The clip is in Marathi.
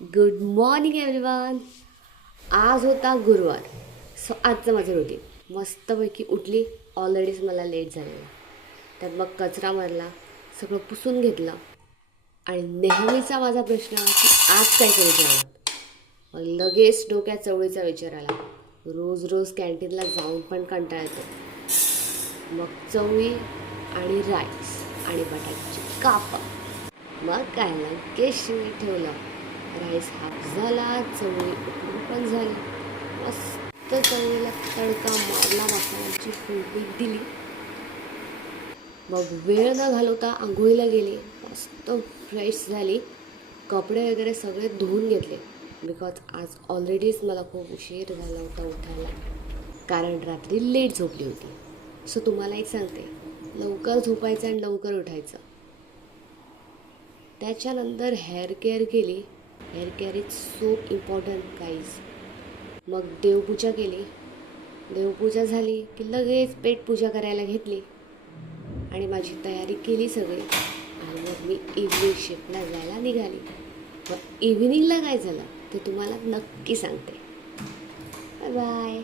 Good morning everyone. आज होता गुरुवार. सो आजचं माझं रुटीन मस्तपैकी उठली. ऑलरेडीच मला लेट झालेला, त्यात मग कचरा मारला, सगळं पुसून घेतलं. आणि नेहमीचा माझा प्रश्न की आज काय करू जेवणात. मग लगेच डोक्यात चवळीचा विचार आला. रोज रोज कॅन्टीनला जाऊन पण कंटाळा येतो. मग चवळी आणि राईस आणि बटाट्याची कापं. मग काय लगेच शिळी ठेवलं. राईस हाफ झाला, चवळी उकडून पण झाली. मस्त चवळीला तडका मारला, मसाल्याची फोडणी दिली. मग वेळ न घालवता आंघोळीला गेली. मस्त फ्रेश झाली, कपडे वगैरे सगळे धुवून घेतले. बिकॉज आज ऑलरेडीच मला खूप उशीर झाला होता उठायला, कारण रात्री लेट झोपली होती. सो तुम्हाला एक सांगते, लवकर झोपायचं आणि लवकर उठायचं. त्याच्यानंतर हेअर केअर केली. Hair care is so important guys. मग देवपूजा केली. देवपूजा झाली की लगेच पेटपूजा करायला घेतली आणि माझी तयारी केली सगळी. आणि मग मी इव्हनिंग शिफ्टला जायला निघाली. मग इव्हिनिंगला काय झालं ते तुम्हाला नक्की सांगते. Bye bye.